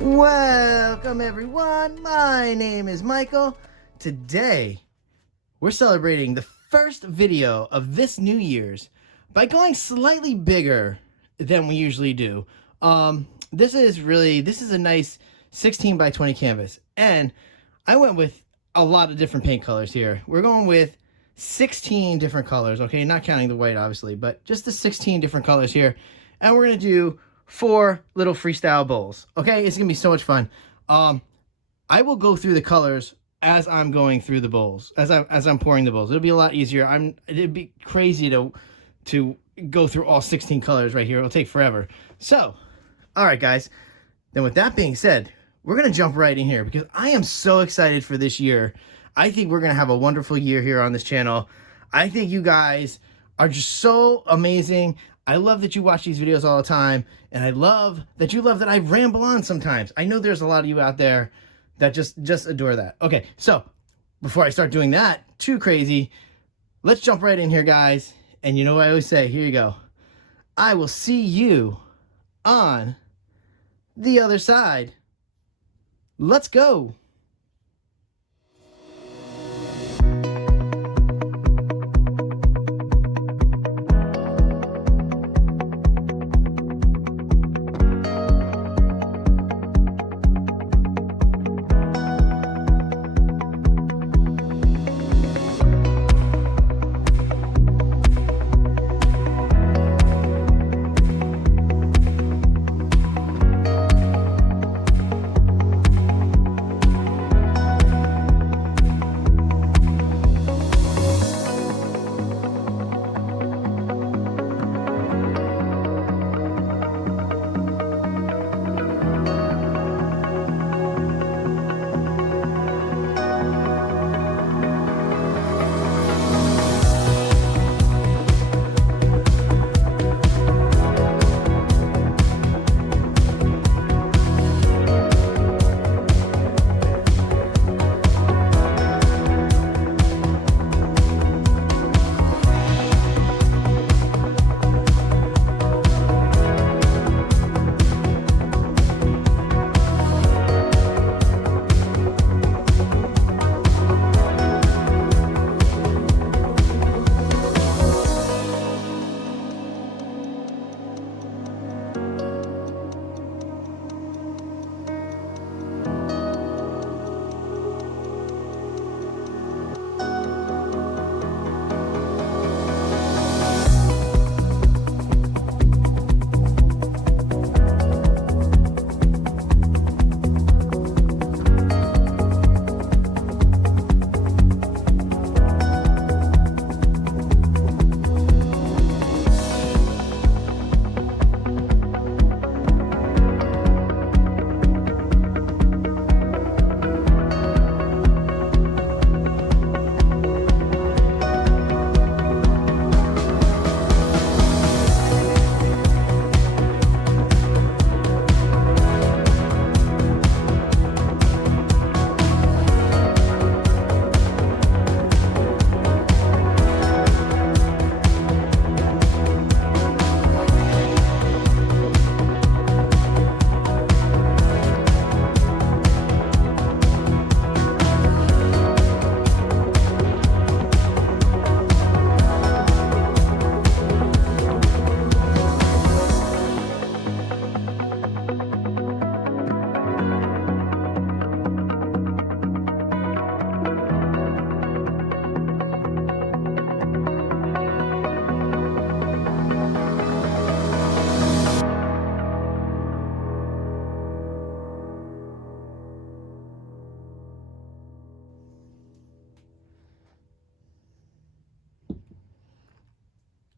Welcome everyone, my name is Michael. Today, we're celebrating the first video of this New Year's by going slightly bigger than we usually do. This is a nice 16 by 20 canvas, and I went with a lot of different paint colors here. We're going with 16 different colors, okay? Not counting the white, obviously, but just the 16 different colors here. And we're gonna do 4 little freestyle bowls, okay? It's gonna be so much fun. I will go through the colors as I'm going through the bowls, as I'm pouring the bowls. It'll be a lot easier. It'd be crazy to go through all 16 colors right here. It'll take forever. So, all right, guys. Then with that being said, we're gonna jump right in here because I am so excited for this year. I think we're gonna have a wonderful year here on this channel. I think you guys are just so amazing. I love that you watch these videos all the time, and I love that you love that I ramble on sometimes. I know there's a lot of you out there that just adore that. Okay, so before I start doing that too crazy, let's jump right in here, guys. And you know what I always say, here you go. I will see you on the other side. Let's go.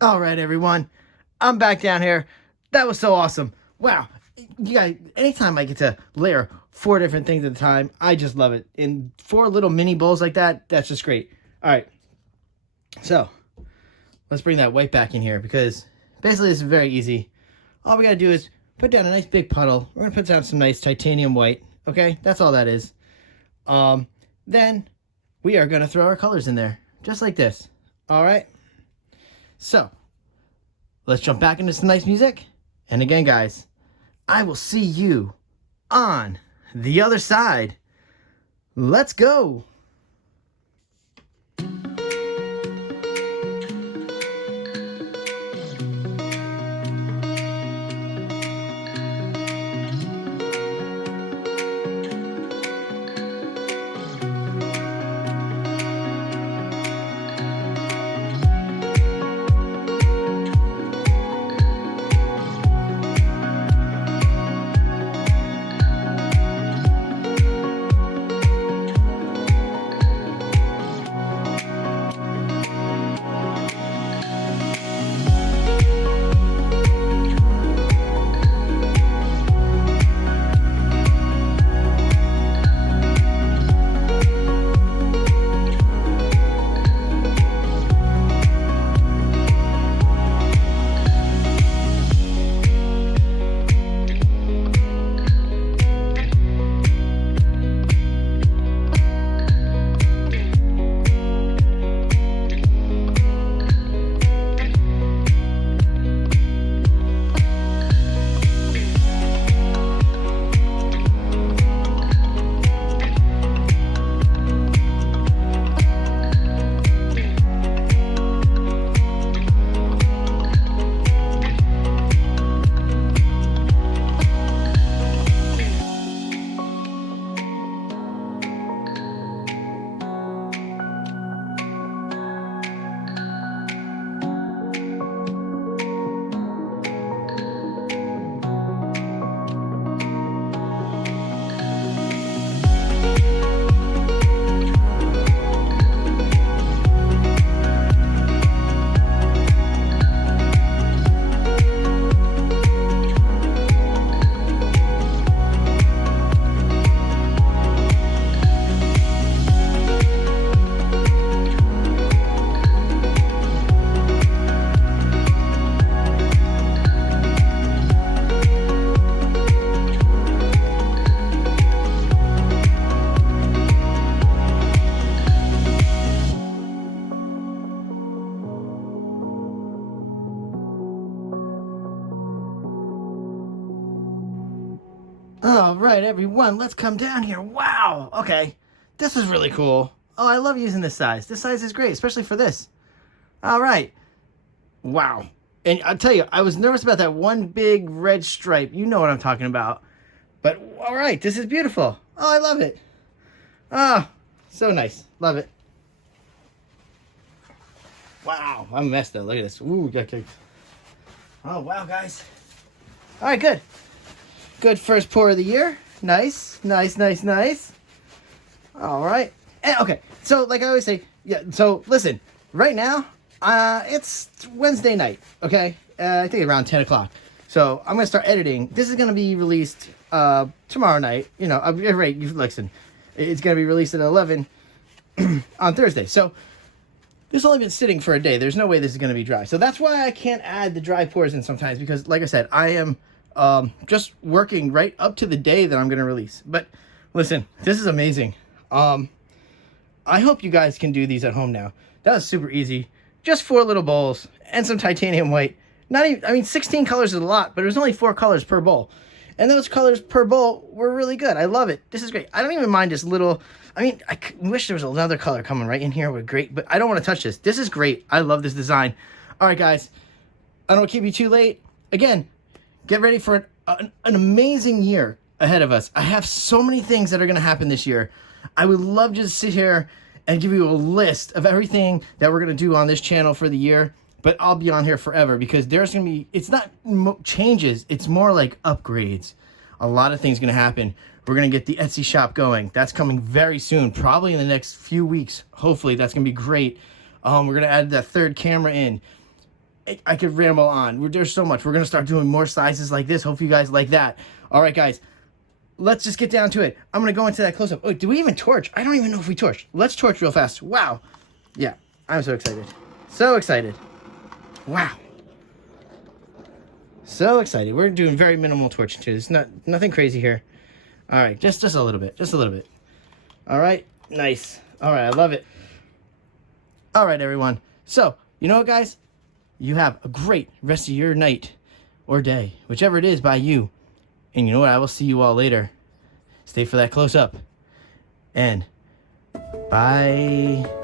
All right, everyone, I'm back down here. That was so awesome. Wow. You guys, anytime I get to layer 4 different things at a time, I just love it. And 4 little mini bowls like that, that's just great. All right. So let's bring that white back in here because basically this is very easy. All we got to do is put down a nice big puddle. We're going to put down some nice titanium white. Okay, that's all that is. Then we are going to throw our colors in there just like this. All right. So, let's jump back into some nice music. And again, guys, I will see you on the other side. Let's go. All right, everyone, let's come down here. Wow. Okay. This is really cool. Oh, I love using this size. This size is great, especially for this. All right. Wow. And I'll tell you, I was nervous about that one big red stripe. You know what I'm talking about. But all right, this is beautiful. Oh, I love it. Ah, so nice. Love it. Wow. I'm a mess, though. Look at this. Ooh, got kicked. Oh, wow, guys. All right, good. Good first pour of the year. Nice, nice, nice, nice. All right. And, okay, so like I always say, yeah, so listen, right now, it's Wednesday night, okay? I think around 10 o'clock. So I'm going to start editing. This is going to be released tomorrow night. You know, right, you listen. It's going to be released at 11 on Thursday. So this has only been sitting for a day. There's no way this is going to be dry. So that's why I can't add the dry pours in sometimes because, like I said, I am just working right up to the day that I'm going to release. But listen, this is amazing. I hope you guys can do these at home now. That was super easy. Just 4 little bowls and some titanium white. Not even, I mean, 16 colors is a lot, but it was only 4 colors per bowl. And those colors per bowl were really good. I love it. This is great. I don't even mind this little, I mean, I wish there was another color coming right in here would great, but I don't want to touch this. This is great. I love this design. All right, guys. I don't want to keep you too late. Again, get ready for an amazing year ahead of us. I have so many things that are going to happen this year. I would love to sit here and give you a list of everything that we're going to do on this channel for the year. But I'll be on here forever because there's going to be, it's not changes, it's more like upgrades. A lot of things going to happen. We're going to get the Etsy shop going. That's coming very soon, probably in the next few weeks. Hopefully, that's going to be great. We're going to add that 3rd camera in. I could ramble on. There's so much. We're going to start doing more sizes like this. Hope you guys like that. All right, guys. Let's just get down to it. I'm going to go into that close-up. Oh, do we even torch? I don't even know if we torched. Let's torch real fast. Wow. Yeah, I'm so excited. So excited. Wow. So excited. We're doing very minimal torching too. It's nothing crazy here. All right, just a little bit. Just a little bit. All right, nice. All right, I love it. All right, everyone. So, you know what, guys? You have a great rest of your night or day, whichever it is by you. And you know what? I will see you all later. Stay for that close up. And bye.